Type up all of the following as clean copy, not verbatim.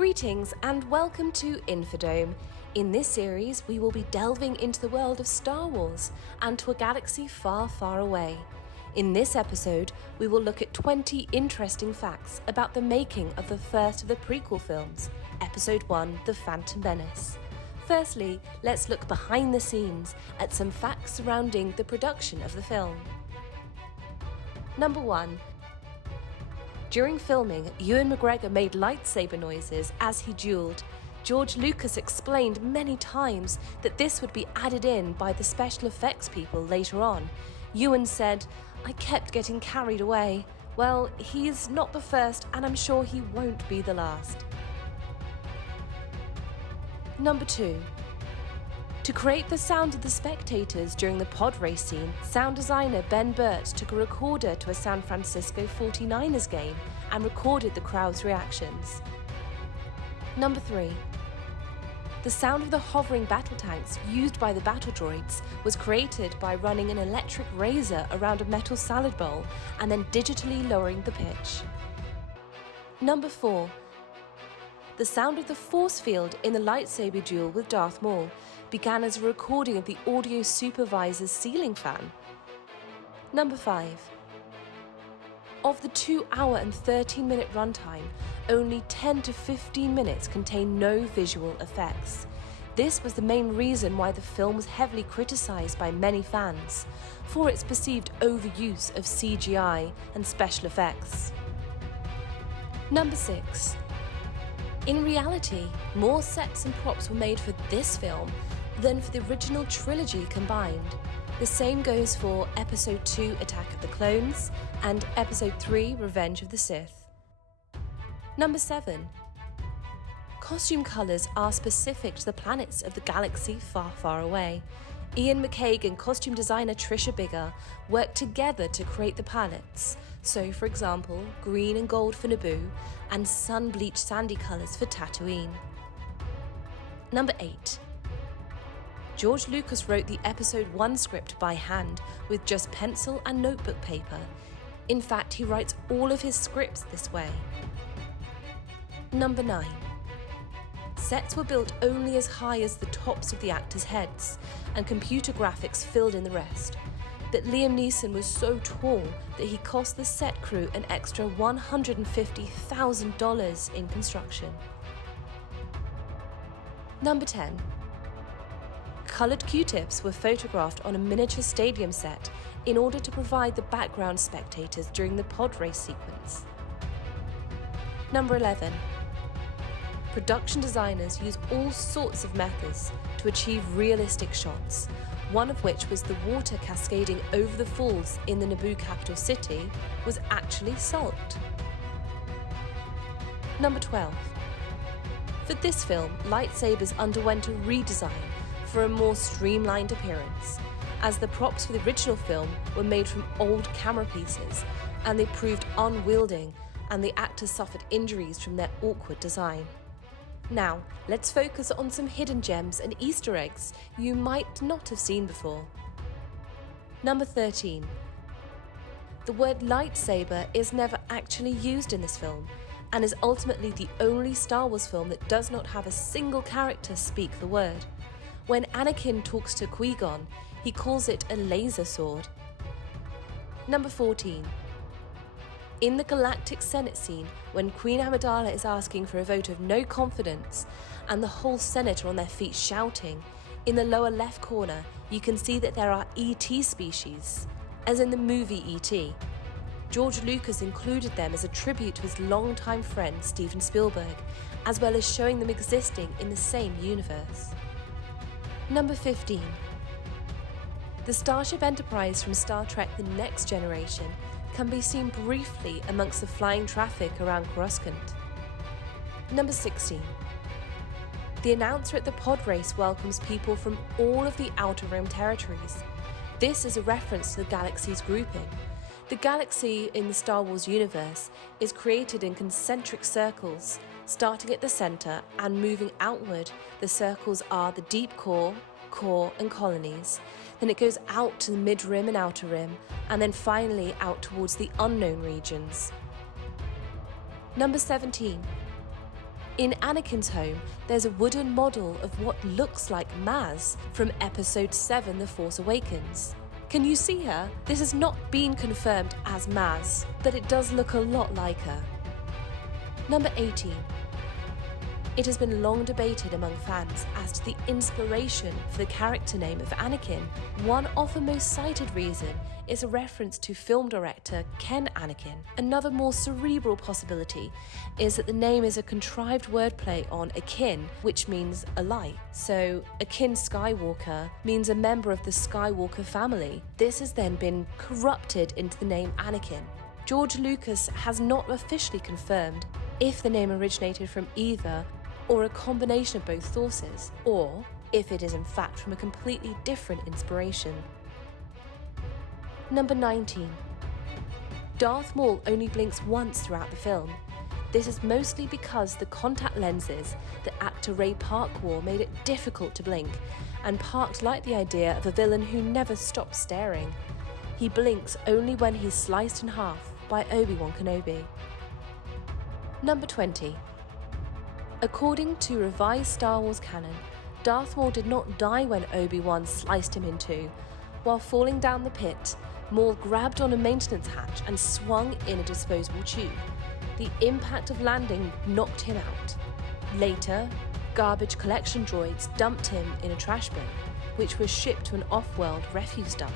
Greetings and welcome to Infodome. In this series, we will be delving into the world of Star Wars and to a galaxy far, far away. In this episode, we will look at 20 interesting facts about the making of the first of the prequel films, Episode 1, The Phantom Menace. Firstly, let's look behind the scenes at some facts surrounding the production of the film. Number 1. During filming, Ewan McGregor made lightsaber noises as he dueled. George Lucas explained many times that this would be added in by the special effects people later on. Ewan said, "I kept getting carried away." Well, he's not the first, and I'm sure he won't be the last. Number 2. To create the sound of the spectators during the pod race scene, sound designer Ben Burt took a recorder to a San Francisco 49ers game and recorded the crowd's reactions. Number 3. The sound of the hovering battle tanks used by the battle droids was created by running an electric razor around a metal salad bowl and then digitally lowering the pitch. Number 4. The sound of the force field in the lightsaber duel with Darth Maul began as a recording of the audio supervisor's ceiling fan. Number 5. Of the 2-hour and 13-minute runtime, only 10 to 15 minutes contain no visual effects. This was the main reason why the film was heavily criticised by many fans, for its perceived overuse of CGI and special effects. Number 6. In reality, more sets and props were made for this film than for the original trilogy combined. The same goes for Episode 2 Attack of the Clones and Episode 3 Revenge of the Sith. Number 7. Costume colours are specific to the planets of the galaxy far, far away. Ian McCaig and costume designer Trisha Bigger worked together to create the palettes. So, for example, green and gold for Naboo and sun-bleached sandy colours for Tatooine. Number 8. George Lucas wrote the Episode 1 script by hand with just pencil and notebook paper. In fact, he writes all of his scripts this way. Number 9. Sets were built only as high as the tops of the actors' heads, and computer graphics filled in the rest. But Liam Neeson was so tall that he cost the set crew an extra $150,000 in construction. Number 10. Coloured Q-tips were photographed on a miniature stadium set in order to provide the background spectators during the pod race sequence. Number 11. Production designers use all sorts of methods to achieve realistic shots, one of which was the water cascading over the falls in the Naboo capital city was actually salt. Number 12. For this film, lightsabers underwent a redesign for a more streamlined appearance, as the props for the original film were made from old camera pieces and they proved unwielding and the actors suffered injuries from their awkward design. Now, let's focus on some hidden gems and Easter eggs you might not have seen before. Number 13. The word lightsaber is never actually used in this film and is ultimately the only Star Wars film that does not have a single character speak the word. When Anakin talks to Qui-Gon, he calls it a laser sword. Number 14. In the Galactic Senate scene, when Queen Amidala is asking for a vote of no confidence and the whole Senate are on their feet shouting, in the lower left corner you can see that there are ET species, as in the movie ET. George Lucas included them as a tribute to his longtime friend Steven Spielberg, as well as showing them existing in the same universe. Number 15. The Starship Enterprise from Star Trek The Next Generation can be seen briefly amongst the flying traffic around Coruscant. Number 16. The announcer at the pod race welcomes people from all of the Outer Rim territories. This is a reference to the galaxy's grouping. The galaxy in the Star Wars universe is created in concentric circles, starting at the center and moving outward. The circles are the deep core, and colonies. Then it goes out to the mid-rim and outer rim, and then finally out towards the unknown regions. Number 17. In Anakin's home, there's a wooden model of what looks like Maz from Episode 7, The Force Awakens. Can you see her? This has not been confirmed as Maz, but it does look a lot like her. Number 18. It has been long debated among fans as to the inspiration for the character name of Anakin. One often most cited reason is a reference to film director Ken Anakin. Another more cerebral possibility is that the name is a contrived wordplay on akin, which means alike. So, akin Skywalker means a member of the Skywalker family. This has then been corrupted into the name Anakin. George Lucas has not officially confirmed if the name originated from either or a combination of both sources, or if it is in fact from a completely different inspiration. Number 19. Darth Maul only blinks once throughout the film. This is mostly because the contact lenses that actor Ray Park wore made it difficult to blink, and Park liked the idea of a villain who never stops staring. He blinks only when he's sliced in half by Obi-Wan Kenobi. Number 20. According to revised Star Wars canon, Darth Maul did not die when Obi-Wan sliced him in two. While falling down the pit, Maul grabbed on a maintenance hatch and swung in a disposable tube. The impact of landing knocked him out. Later, garbage collection droids dumped him in a trash bin, which was shipped to an off-world refuse dump.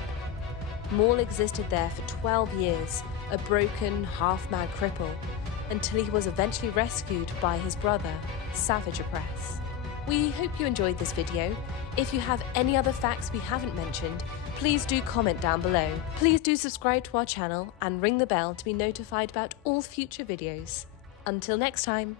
Maul existed there for 12 years, a broken, half-mad cripple, until he was eventually rescued by his brother, Savage Opress. We hope you enjoyed this video. If you have any other facts we haven't mentioned, please do comment down below. Please do subscribe to our channel and ring the bell to be notified about all future videos. Until next time.